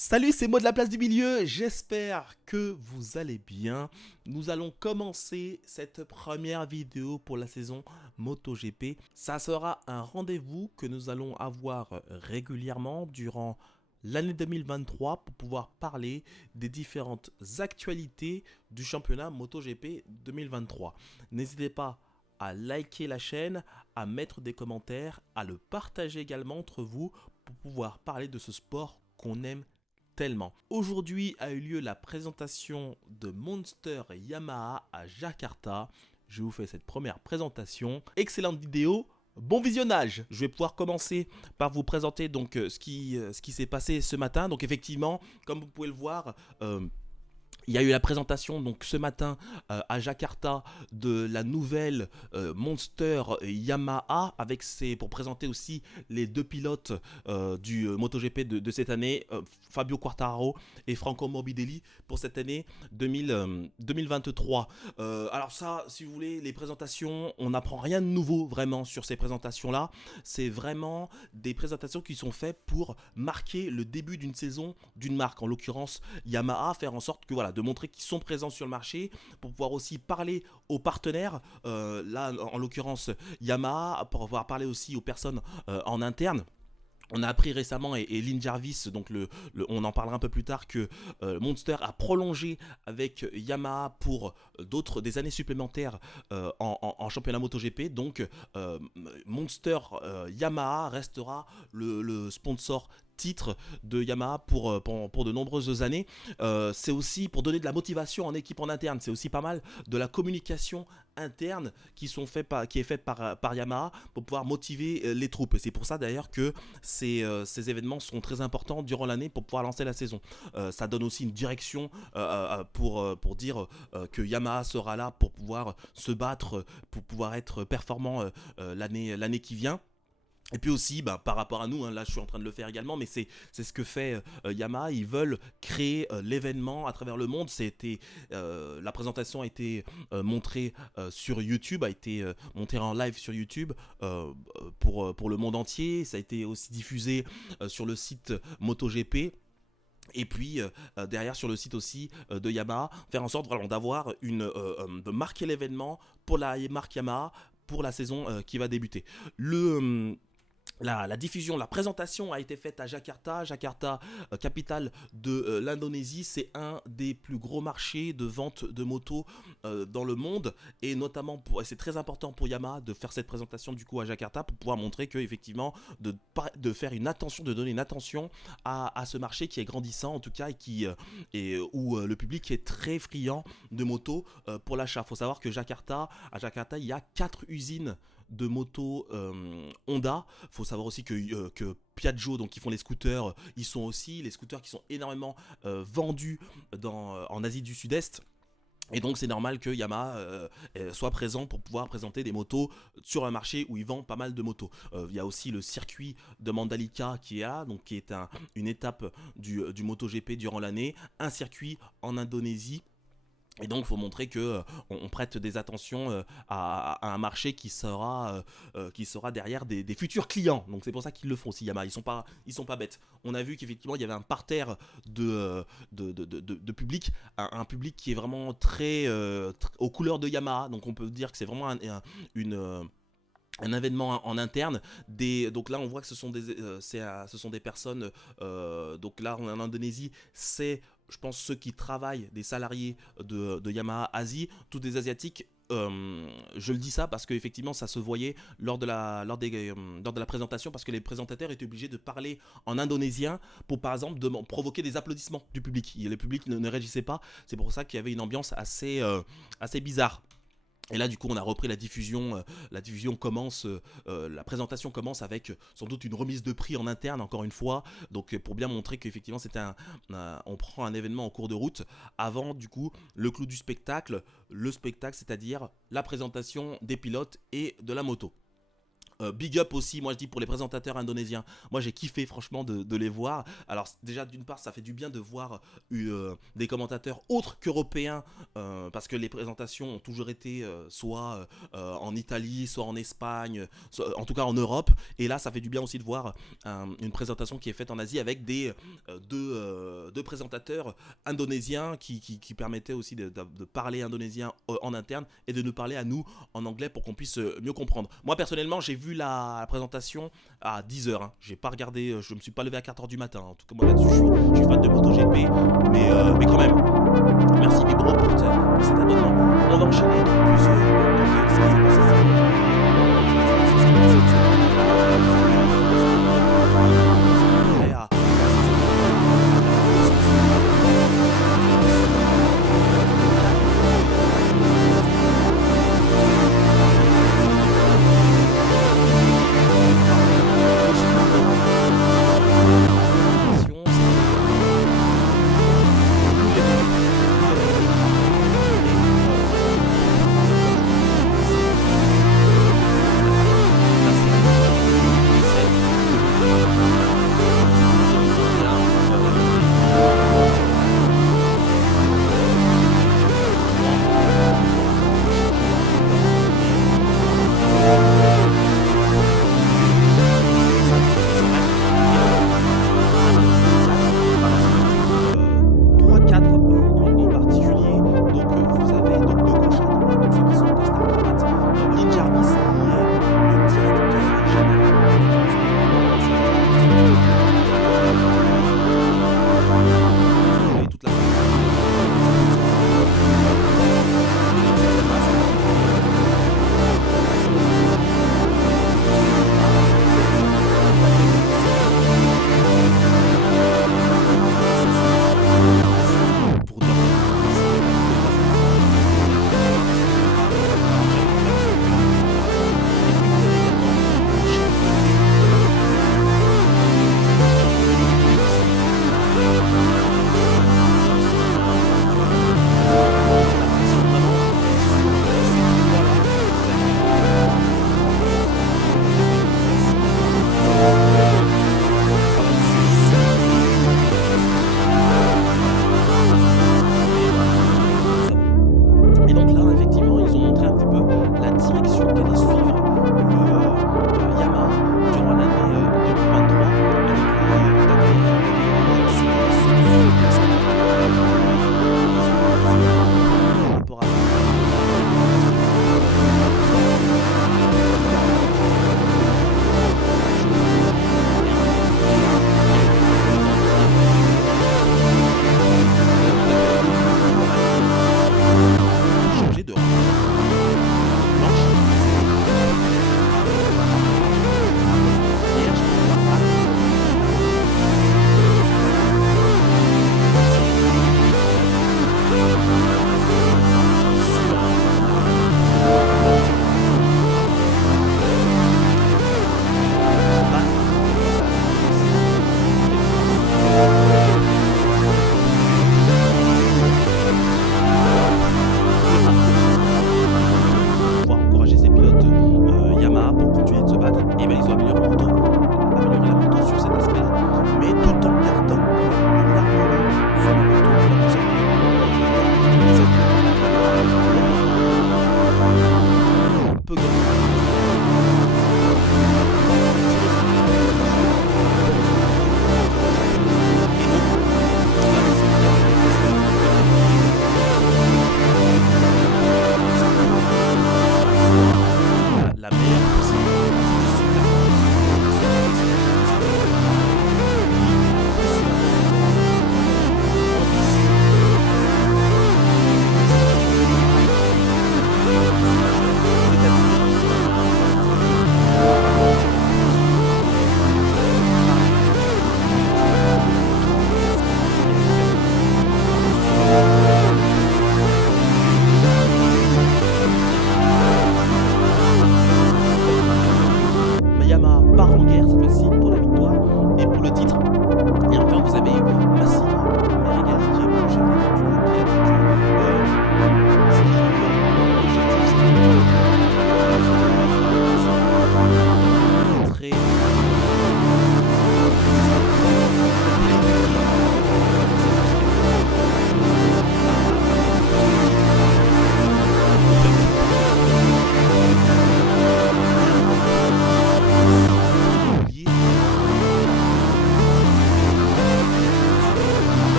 Salut, c'est Mo de la place du milieu, j'espère que vous allez bien. Nous allons commencer cette première vidéo pour la saison MotoGP. Ça sera un rendez-vous que nous allons avoir régulièrement durant l'année 2023 pour pouvoir parler des différentes actualités du championnat MotoGP 2023. N'hésitez pas à liker la chaîne, à mettre des commentaires, à le partager également entre vous pour pouvoir parler de ce sport qu'on aime tellement. Aujourd'hui a eu lieu la présentation de Monster Yamaha à Jakarta. Je vous fais cette première présentation. Excellente vidéo. Bon visionnage. Je vais pouvoir commencer par vous présenter donc ce qui s'est passé ce matin. Donc effectivement, comme vous pouvez le voir, il y a eu la présentation donc ce matin à Jakarta de la nouvelle Monster Yamaha pour présenter aussi les deux pilotes du MotoGP de cette année, Fabio Quartararo et Franco Morbidelli pour cette année 2023. Alors ça, si vous voulez, les présentations, on n'apprend rien de nouveau vraiment sur ces présentations-là. C'est vraiment des présentations qui sont faites pour marquer le début d'une saison d'une marque, en l'occurrence Yamaha, faire en sorte que voilà, de montrer qu'ils sont présents sur le marché, pour pouvoir aussi parler aux partenaires, là en l'occurrence Yamaha, pour pouvoir parler aussi aux personnes en interne. On a appris récemment, et Lynn Jarvis, donc on en parlera un peu plus tard, que Monster a prolongé avec Yamaha pour des années supplémentaires en championnat MotoGP. Donc Monster Yamaha restera le sponsor titre de Yamaha pour de nombreuses années. C'est aussi pour donner de la motivation en équipe en interne. C'est aussi pas mal de la communication interne qui est faite par Yamaha pour pouvoir motiver les troupes. Et c'est pour ça d'ailleurs que ces événements sont très importants durant l'année pour pouvoir lancer la saison. Ça donne aussi une direction pour dire que Yamaha sera là pour pouvoir se battre, pour pouvoir être performant l'année qui vient. Et puis aussi, par rapport à nous, hein, là je suis en train de le faire également, mais c'est ce que fait Yamaha. Ils veulent créer l'événement à travers le monde. La présentation a été montrée sur YouTube, a été montée en live sur YouTube pour le monde entier. Ça a été aussi diffusé sur le site MotoGP. Et puis derrière sur le site aussi de Yamaha, faire en sorte vraiment d'avoir de marquer l'événement pour la marque Yamaha pour la saison qui va débuter. La diffusion, la présentation a été faite à Jakarta, capitale de l'Indonésie. C'est un des plus gros marchés de vente de motos dans le monde, et notamment c'est très important pour Yamaha de faire cette présentation du coup à Jakarta pour pouvoir montrer que effectivement de faire une attention, de donner une attention à ce marché qui est grandissant en tout cas, et où le public est très friand de motos pour l'achat. Il faut savoir que à Jakarta, il y a 4 usines de motos Honda. Il faut savoir aussi que Piaggio, donc qui font les scooters, ils sont aussi les scooters qui sont énormément vendus en Asie du Sud-Est. Et donc c'est normal que Yamaha soit présent pour pouvoir présenter des motos sur un marché où ils vendent pas mal de motos. Il y a aussi le circuit de Mandalika qui est là, donc qui est une étape du MotoGP durant l'année, un circuit en Indonésie. Et donc, il faut montrer qu'on prête des attentions à un marché qui sera derrière des futurs clients. Donc, c'est pour ça qu'ils le font aussi, Yamaha. Ils sont pas bêtes. On a vu qu'effectivement, il y avait un parterre de public, un public qui est vraiment très aux couleurs de Yamaha. Donc, on peut dire que c'est vraiment un événement en interne. Donc là on voit que ce sont des personnes, donc là en Indonésie, c'est je pense ceux qui travaillent, des salariés de Yamaha Asie, tous des asiatiques. Je le dis ça parce qu'effectivement ça se voyait lors de la présentation, parce que les présentateurs étaient obligés de parler en indonésien pour par exemple provoquer des applaudissements du public. Le public ne réagissait pas, c'est pour ça qu'il y avait une ambiance assez bizarre. Et là du coup on a repris la diffusion commence, la présentation commence avec sans doute une remise de prix en interne encore une fois, donc pour bien montrer qu'effectivement on prend un événement en cours de route avant du coup le clou du spectacle, c'est-à-dire la présentation des pilotes et de la moto. Big up aussi, moi je dis, pour les présentateurs indonésiens. Moi j'ai kiffé franchement de les voir. Alors déjà d'une part ça fait du bien de voir des commentateurs autres qu'européens, parce que les présentations ont toujours été soit en Italie, soit en Espagne, en tout cas en Europe. Et là ça fait du bien aussi de voir une présentation qui est faite en Asie avec deux présentateurs indonésiens qui permettaient aussi de parler indonésien en interne et de nous parler à nous en anglais pour qu'on puisse mieux comprendre. Moi personnellement j'ai vu la présentation à 10h, hein. J'ai pas regardé, je me suis pas levé à 4h du matin, en tout cas moi là-dessus je suis fan de MotoGP, mais quand même, merci Vibro pour cet abonnement. On va enchaîner plusieurs. Donc, ce qui s'est passé,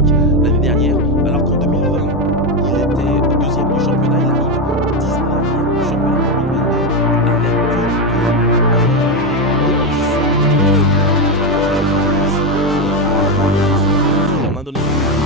olympiques l'année dernière, alors qu'en 2020, il était deuxième du championnat, il arrive 19e du championnat 2022 avec deux positions en Indonésie.